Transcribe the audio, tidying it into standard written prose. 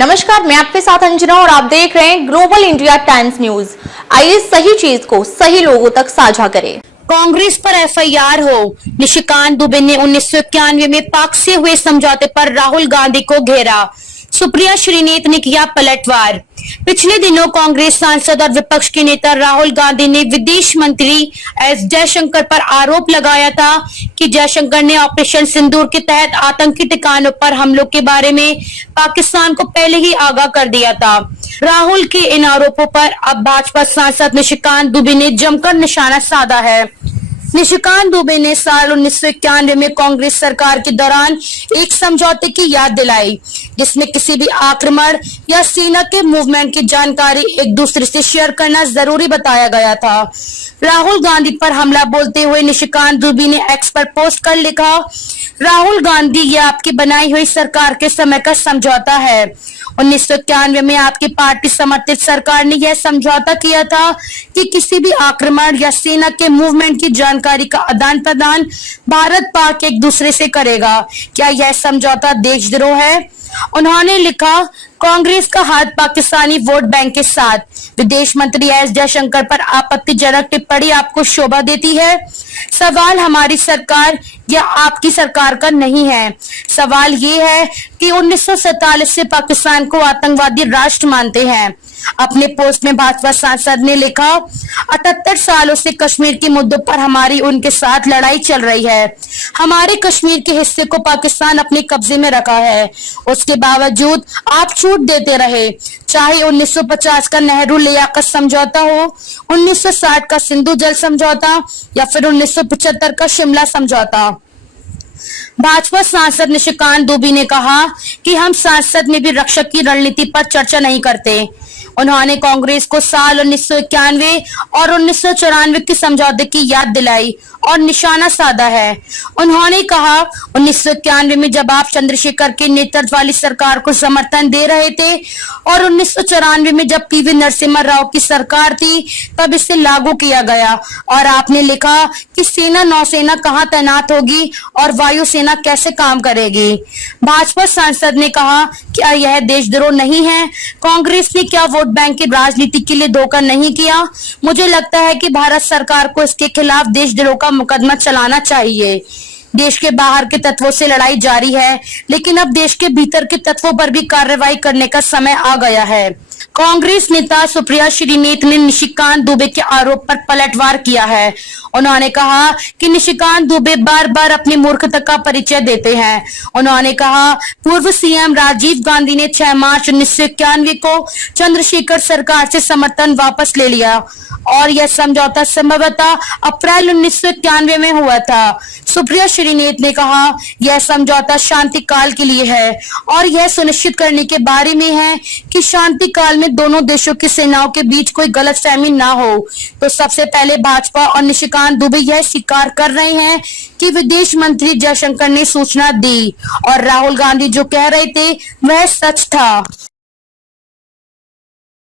नमस्कार, मैं आपके साथ अंजना और आप देख रहे हैं ग्लोबल इंडिया टाइम्स न्यूज। आइए सही चीज को सही लोगों तक साझा करें। कांग्रेस पर एफआईआर हो। निशिकांत दुबे ने 1991 में पाक से हुए समझौते पर राहुल गांधी को घेरा। सुप्रिया श्रीनेत ने किया पलटवार। पिछले दिनों कांग्रेस सांसद और विपक्ष के नेता राहुल गांधी ने विदेश मंत्री एस जयशंकर पर आरोप लगाया था कि जयशंकर ने ऑपरेशन सिंदूर के तहत आतंकी ठिकानों पर हमलों के बारे में पाकिस्तान को पहले ही आगाह कर दिया था। राहुल के इन आरोपों पर अब भाजपा सांसद निशिकांत दुबे ने जमकर निशाना साधा है। निशिकांत दुबे ने साल 1991 में कांग्रेस सरकार के दौरान एक समझौते की याद दिलाई, जिसमें किसी भी आक्रमण या सेना के मूवमेंट की जानकारी एक दूसरे से शेयर करना जरूरी बताया गया था। राहुल गांधी पर हमला बोलते हुए निशिकांत दुबे ने एक्स पर पोस्ट कर लिखा, राहुल गांधी, ये आपकी बनाई हुई सरकार के समय का समझौता है। 1991 में आपकी पार्टी समर्थित सरकार ने यह समझौता किया था कि किसी भी आक्रमण या सेना के मूवमेंट की जानकारी का आदान प्रदान भारत पाक एक दूसरे से करेगा। क्या यह समझौता देशद्रोह है? उन्होंने लिखा, कांग्रेस का हाथ पाकिस्तानी वोट बैंक के साथ। विदेश मंत्री एस जयशंकर पर आपत्तिजनक टिप्पणी आपको शोभा देती है। सवाल हमारी सरकार या आपकी सरकार का नहीं है। सवाल ये है कि 1947 से पाकिस्तान को आतंकवादी राष्ट्र मानते हैं। अपने पोस्ट में भाजपा सांसद ने लिखा, 78 सालों से कश्मीर के मुद्दों पर हमारी उनके साथ लड़ाई चल रही है। हमारे कश्मीर के हिस्से को पाकिस्तान अपने कब्जे में रखा है। उसके बावजूद आप छूट देते रहे, चाहे 1950 का नेहरू लियाकत समझौता हो, 1960 का सिंधु जल समझौता या फिर 1975 का शिमला समझौता। भाजपा सांसद निशिकांत दुबे ने कहा कि हम सांसद में भी रक्षक की रणनीति पर चर्चा नहीं करते। उन्होंने कांग्रेस को साल 1991 और 1994 के समझौते की याद दिलाई और निशाना साधा है। उन्होंने कहा, 1991 में जब आप चंद्रशेखर के नेतृत्व वाली सरकार को समर्थन दे रहे थे और 1994 में जब पीवी नरसिम्हा राव की सरकार थी तब इसे लागू किया गया और आपने लिखा कि सेना नौसेना कहां तैनात होगी और वायुसेना कैसे काम करेगी। भाजपा सांसद ने कहा, क्या यह देशद्रोह नहीं है? कांग्रेस ने क्या वोट बैंक की राजनीति के लिए धोखा नहीं किया? मुझे लगता है कि भारत सरकार को इसके खिलाफ देशद्रोह का मुकदमा चलाना चाहिए। देश के बाहर के तत्वों से लड़ाई जारी है, लेकिन अब देश के भीतर के तत्वों पर भी कार्रवाई करने का समय आ गया है। कांग्रेस नेता सुप्रिया श्रीनेत ने निशिकांत दुबे के आरोप पर पलटवार किया है। उन्होंने कहा कि निशिकांत दुबे बार बार अपनी मूर्खता का परिचय देते हैं। उन्होंने कहा, पूर्व सीएम राजीव गांधी ने 6 मार्च 1991 को चंद्रशेखर सरकार से समर्थन वापस ले लिया और यह समझौता संभवतः अप्रैल 1991 में हुआ था। सुप्रिया श्रीनेत ने कहा, यह समझौता शांति काल के लिए है और यह सुनिश्चित करने के बारे में है कि शांति काल में दोनों देशों की सेनाओं के बीच कोई गलतफहमी ना हो। तो सबसे पहले भाजपा और निशिकांत दुबे यह स्वीकार कर रहे हैं कि विदेश मंत्री जयशंकर ने सूचना दी और राहुल गांधी जो कह रहे थे वह सच था।